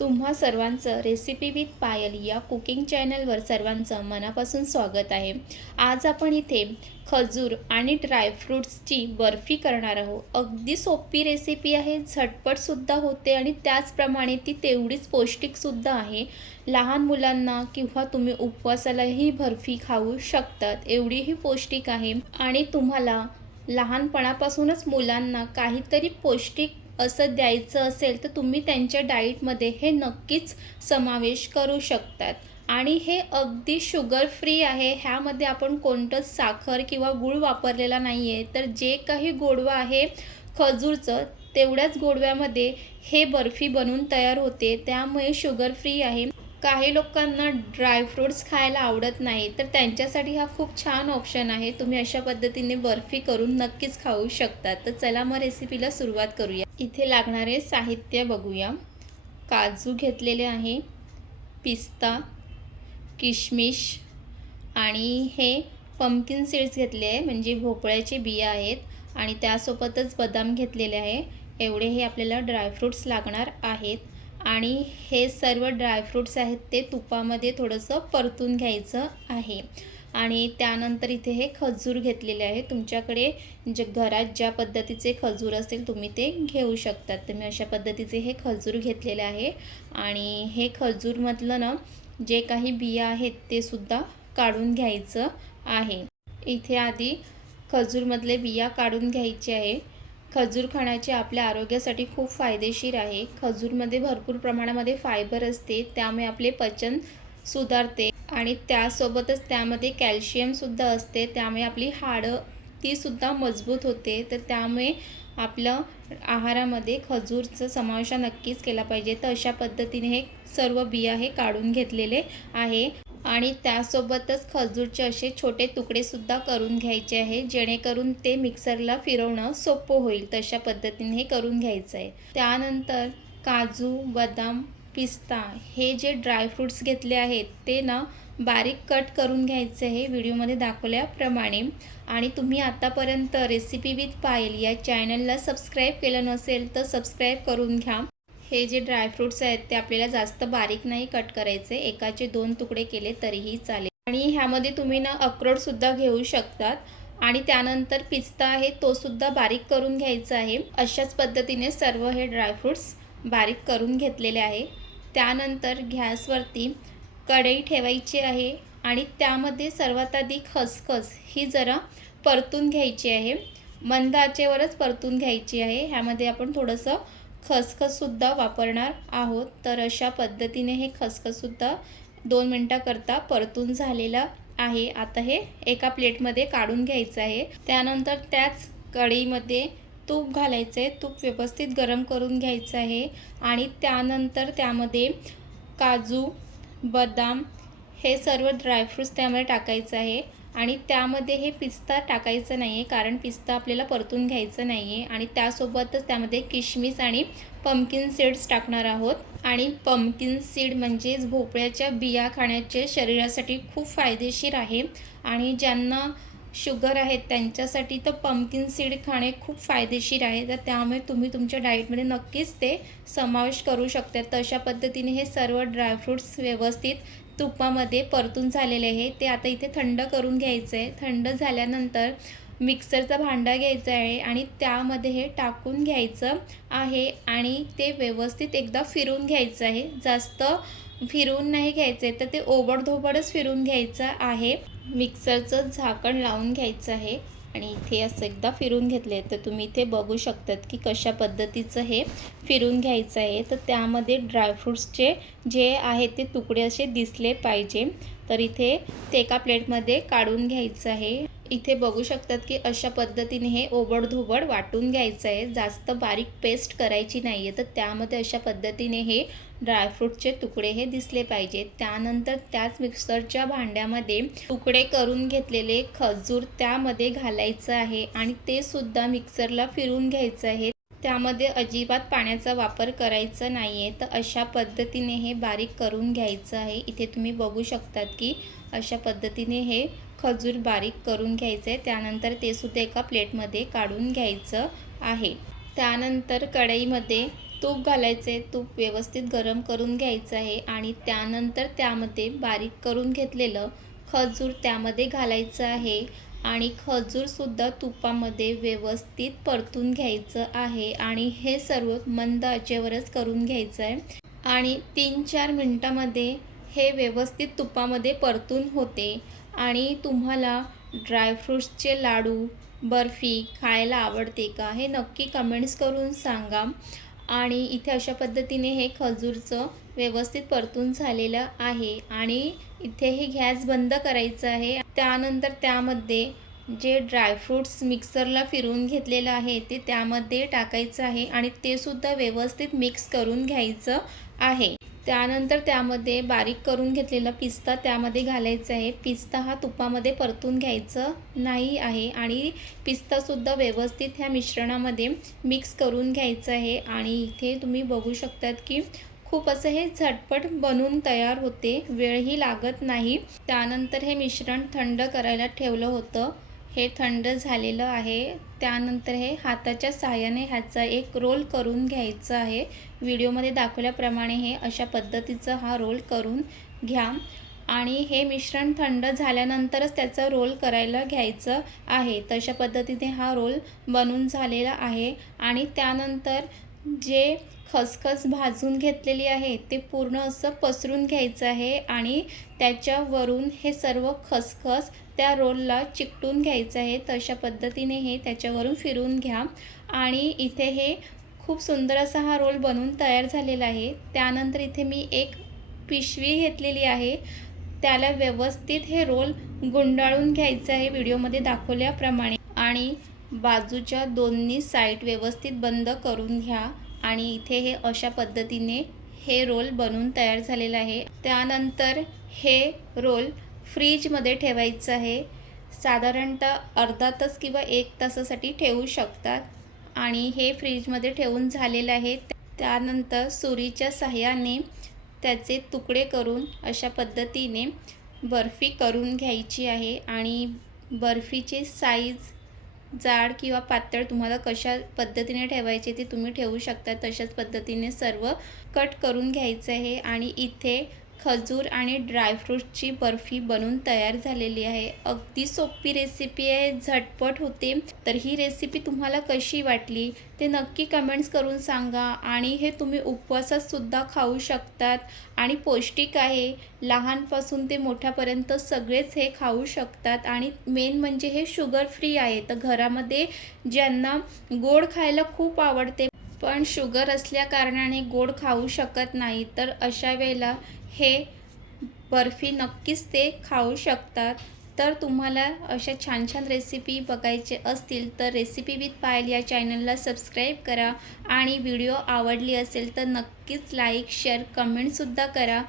तुम्हा सर्वांचं recipe with पायल या कुकिंग चॅनलवर सर्वांचं मनापासून स्वागत आहे. आज आपण इथे खजूर आणि ड्रायफ्रूट्सची बर्फी करणार आहोत. अगदी सोपी रेसिपी आहे झटपटसुद्धा होते आणि त्याचप्रमाणे ती तेवढीच पौष्टिकसुद्धा आहे. लहान मुलांना किंवा तुम्ही उपवासालाही बर्फी खाऊ शकतात एवढीही पौष्टिक आहे. आणि तुम्हाला लहानपणापासूनच मुलांना काहीतरी पौष्टिक असं द्यायचं असेल तर तुम्ही त्यांच्या डाईटमध्ये हे नक्कीच समावेश करू शकतात. आणि हे अगदी शुगर फ्री आहे. ह्यामध्ये आपण कोणतंच साखर किंवा गूळ वापरलेला नाही आहे तर जे काही गोडवा आहे खजूरचं तेवढ्याच गोडव्यामध्ये हे बर्फी बनून तयार होते. त्यामुळे शुगर फ्री आहे. काही लोकांना ड्रायफ्रूट्स खायला आवडत नाही तर त्यांच्यासाठी हा खूप छान ऑप्शन आहे. तुम्ही अशा पद्धतीने बर्फी करून नक्कीच खाऊ शकता. तर चला मग रेसिपीला सुरुवात करूया. इथे लागणारे साहित्य बघूया. काजू घेतलेले आहे पिस्ता किशमिश आणि हे पंपकिन सीड्स घेतले आहे म्हणजे भोपळ्याचे बिया आहेत आणि त्यासोबतच बदाम घेतलेले आहे. एवढे हे आपल्याला ड्रायफ्रूट्स लागणार आहेत. आणि हे सर्व ड्रायफ्रूट्स आहेत ते तुपामध्ये थोडंसं परतून घ्यायचं आहे. आणि त्यानंतर इथे हे खजूर घेतलेले आहे. तुमच्याकडे जे घरात ज्या पद्धतीचे खजूर असतील तुम्ही ते घेऊ शकतात. तर मी अशा पद्धतीचे हे खजूर घेतलेले आहे. आणि हे खजूरमधलं ना जे काही बिया आहेत ते सुद्धा काढून घ्यायचं आहे. इथे आधी खजूरमधले बिया काढून घ्यायचे आहे. खजूर खाण्याचे आपल्या आरोग्यासाठी खूप फायदेशीर आहे. खजूरमध्ये भरपूर प्रमाणामध्ये फायबर असते त्यामुळे आपले पचन सुधारते आणि त्यासोबतच त्यामध्ये कॅल्शियमसुद्धा असते त्यामुळे आपली हाडं तीसुद्धा मजबूत होते. तर त्यामुळे आपलं आहारामध्ये खजूरचा समावेश नक्कीच केला पाहिजे. तर अशा पद्धतीने हे सर्व बिया हे काढून घेतलेले आहे. आणि त्यासोबतच खजूरचे असे छोटे तुकडेसुद्धा करून घ्यायचे आहे जेणेकरून ते मिक्सरला फिरवणं सोपं होईल. तशा पद्धतीने हे करून घ्यायचं आहे. त्यानंतर काजू बदाम पिस्ता हे जे ड्रायफ्रूट्स घेतले आहेत ते ना बारीक कट करून घ्यायचे आहे. व्हिडिओमध्ये दाखवल्याप्रमाणे. आणि तुम्ही आतापर्यंत रेसिपी विथ पायल या चॅनलला सबस्क्राईब केलं नसेल तर सबस्क्राईब करून घ्या. हे जे ड्रायफ्रूट्स आहेत ते आपल्याला जास्त बारीक नाही कट करायचे. एकाचे दोन तुकडे केले तरीही चालेल. आणि ह्यामध्ये तुम्ही ना अक्रोडसुद्धा घेऊ शकतात. आणि त्यानंतर पिस्ता आहे तो सुद्धा बारीक करून घ्यायचा आहे. अशाच पद्धतीने सर्व हे ड्रायफ्रूट्स बारीक करून घेतलेले आहे. त्यानंतर गॅसवरती कढई ठेवायची आहे. आणि त्यामध्ये सर्वात आधी खसखस ही जरा परतून घ्यायची आहे. मंद आचेवरच परतून घ्यायची आहे. ह्यामध्ये आपण थोडंसं खसखससुद्धा वापरणार आहोत. तर अशा पद्धतीने हे खसखससुद्धा दोन मिनटाकरता परतून झालेलं आहे. आता हे एका प्लेटमध्ये काढून घ्यायचं आहे. त्यानंतर त्याच कढईमध्ये तूप घालायचं आहे तूप व्यवस्थित गरम करून घ्यायचं आहे. आणि त्यानंतर त्यामध्ये काजू बदाम हे सर्व ड्रायफ्रूट्स त्यामध्ये टाकायचं आहे. आणि त्यामध्ये हे पिस्ता टाकायचं नाही आहे कारण पिस्ता आपल्याला परतून घ्यायचं नाही आहे आणि त्यासोबतच त्यामध्ये किशमिस आणि पम्पकिन सीड्स टाकणार आहोत. आणि पम्पकिन सीड म्हणजेच भोपळ्याच्या बिया खाण्याचे शरीरासाठी खूप फायदेशीर आहे. आणि ज्यांना शुगर आहेत त्यांच्यासाठी तर पम्पकिन सीड खाणे खूप फायदेशीर आहे. तर त्यामुळे तुम्ही तुमच्या डाएटमध्ये नक्कीच ते समावेश करू शकता. तर अशा पद्धतीने हे सर्व ड्रायफ्रूट्स व्यवस्थित तुपामध्ये परतून झालेले आहे. ते आता इथे थंड करून घ्यायचं आहे. थंड झाल्यानंतर मिक्सरचा भांडा घ्यायचा आहे आणि त्यामध्ये हे टाकून घ्यायचं आहे आणि ते व्यवस्थित एकदा फिरून घ्यायचं आहे. जास्त फिरून नाही घ्यायचं आहे तर ते ओबडधोबडच फिरून घ्यायचं आहे. मिक्सरचं झाकण लावून घ्यायचं आहे. आणि इथे असं एकदा फिरून घेतले तर तुम्ही इथे बघू शकतात की कशा पद्धतीचं हे फिरून घ्यायचं आहे. तर त्यामध्ये ड्रायफ्रूट्सचे जे आहे ते तुकडे असे दिसले पाहिजे. तर इथे ते एका प्लेटमध्ये काढून घ्यायचं आहे. इथे बघू शकतात की अशा पद्धतीने हे ओबडधोबड वाटून घ्यायचं आहे जास्त बारीक पेस्ट करायची नाही आहे तर त्यामध्ये अशा पद्धतीने हे ड्रायफ्रूटचे तुकडे हे दिसले पाहिजेत. त्यानंतर त्याच मिक्सरच्या भांड्यामध्ये तुकडे करून घेतलेले खजूर त्यामध्ये घालायचं आहे आणि ते सुद्धा मिक्सरला फिरून घ्यायचं आहे. त्यामध्ये अजिबात पाण्याचा वापर करायचा नाही आहे तर अशा पद्धतीने हे बारीक करून घ्यायचं आहे. इथे तुम्ही बघू शकतात की अशा पद्धतीने हे खजूर बारीक करून घ्यायचं. आहे त्यानंतर ते सुद्धा एका प्लेटमध्ये काढून घ्यायचं आहे. त्यानंतर कढईमध्ये तूप घालायचे. तूप व्यवस्थित गरम करून घ्यायचं आहे आणि त्यानंतर त्यामध्ये बारीक करून घेतलेलं खजूर त्यामध्ये घालायचं आहे आणि खजूरसुद्धा तुपामध्ये व्यवस्थित परतून घ्यायचं आहे आणि हे सर्व मंद आचेवरच करून घ्यायचं आहे. आणि तीन चार मिनटामध्ये हे व्यवस्थित तुपामध्ये परतून होते. आणि तुम्हाला ड्रायफ्रूट्सचे लाडू बर्फी खायला आवडते का? हे नक्की कमेंट्स करून सांगा. आणि इथे अशा पद्धतीने हे खजूरचं व्यवस्थित परतून झालेलं आहे. आणि इथे हे गॅस बंद करायचं आहे. त्यानंतर त्यामध्ये जे ड्रायफ्रूट्स मिक्सरला फिरवून घेतलेलं आहे ते त्यामध्ये टाकायचं आहे. आणि ते सुद्धा व्यवस्थित मिक्स करून घ्यायचं आहे. त्यानंतर त्यामध्ये बारीक करून घेतलेला पिस्ता त्यामध्ये घालायचा आहे. पिस्ता हा तुपामध्ये परतून घ्यायचं नाही आहे आणि पिस्तासुद्धा व्यवस्थित ह्या मिश्रणामध्ये मिक्स करून घ्यायचं आहे. आणि इथे तुम्ही बघू शकतात की खूप असं हे झटपट बनून तयार होते. वेळही लागत नाही. त्यानंतर हे मिश्रण थंड करायला ठेवलं होतं. हे थंड झालेलं आहे. त्यानंतर हे हाताच्या सहाय्याने ह्याचा एक रोल करून घ्यायचा आहे. व्हिडिओमध्ये दाखवल्याप्रमाणे हे अशा पद्धतीचं हा रोल करून घ्या. आणि हे मिश्रण थंड झाल्यानंतरच त्याचा रोल करायला घ्यायचं आहे. तशा पद्धतीने हा रोल बनून झालेला आहे. आणि त्यानंतर जे खसखस भाजून घेतलेली आहे ते पूर्ण असं पसरून घ्यायचं आहे आणि त्याच्यावरून हे सर्व खसखस त्या रोलला चिकटून घ्यायचं आहे. तशा पद्धतीने हे त्याच्यावरून फिरून घ्या. आणि इथे हे खूप सुंदर असा हा रोल बनवून तयार झालेला आहे. त्यानंतर इथे मी एक पिशवी घेतलेली आहे. त्याला व्यवस्थित हे रोल गुंडाळून घ्यायचं आहे. व्हिडिओमध्ये दाखवल्याप्रमाणे. आणि बाजूच्या दोन्ही साईड व्यवस्थित बंद करून घ्या आणि इथे हे अशा पद्धतीने हे रोल बनवून तयार झालेलं आहे. त्यानंतर हे रोल फ्रीजमध्ये ठेवायचं आहे. साधारणतः अर्धा तास किंवा एक तासासाठी ठेवू शकतात आणि हे फ्रीजमध्ये ठेवून झालेलं आहे. त्यानंतर सुरीच्या साह्याने त्याचे तुकडे करून अशा पद्धतीने बर्फी करून घ्यायची आहे आणि बर्फीची साईज जाड किंवा पातळ तुम्हाला कशा पद्धतीने ठेवायचे ते तुम्ही ठेवू शकता तशाच पद्धतीने सर्व कट करून घ्यायचं आहे. आणि इथे खजूर आणि ड्रायफ्रूटची बर्फी बनून तयार झालेली आहे. अगदी सोपी रेसिपी आहे. झटपट होते. तर ही रेसिपी तुम्हाला कशी वाटली? ते नक्की कमेंट्स करून सांगा. आणि हे तुम्ही उपवासातसुद्धा खाऊ शकतात. आणि पौष्टिक आहे. लहानपासून ते मोठ्यापर्यंत सगळेच हे खाऊ शकतात. आणि मेन म्हणजे हे शुगर फ्री आहे. तर घरामध्ये ज्यांना गोड खायला खूप आवडते पण शुगर असल्या कारणाने गोड खाऊ शकत नाही तर अशा वेळेला हे बर्फी नक्कीच ते खाऊ शकतात. तर तुम्हाला अशा छान छान रेसिपी बघायचे असतील तर रेसिपी विथ पायल या चॅनलला सबस्क्राईब करा. आणि व्हिडिओ आवडली असेल तर नक्कीच लाईक शेअर कमेंटसुद्धा करा.